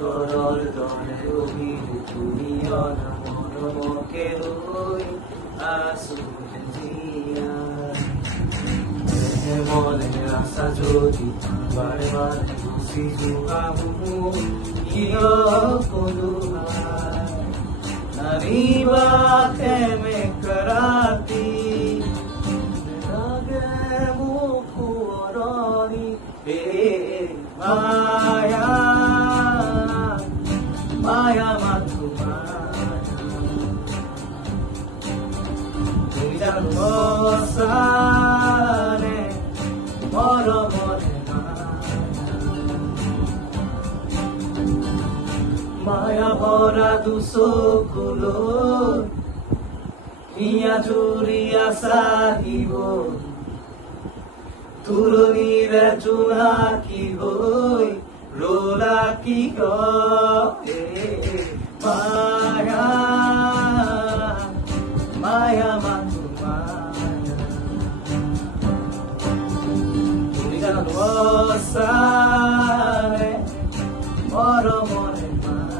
গরল দরে গভীর তুমি অনমনমকে রই আসুন জিয়া মনে আশা যদি বারে বারে খুশি জুগামু ইয় কলুহা নারিবা থেমে করাতি লাগে মুখুরনি হে মায়া মায়া মাথু মায়া তুমি জানো সারে মরমরে মায়া ভরা দুচকুলো হিয়া জুৰিয়া চাহিব তুলনিৰে জোনাকী হৈ ৰলা কি গে মায়া মায়া মাথো মায়া তুমি জানো চাৰে মৰমৰে মায়া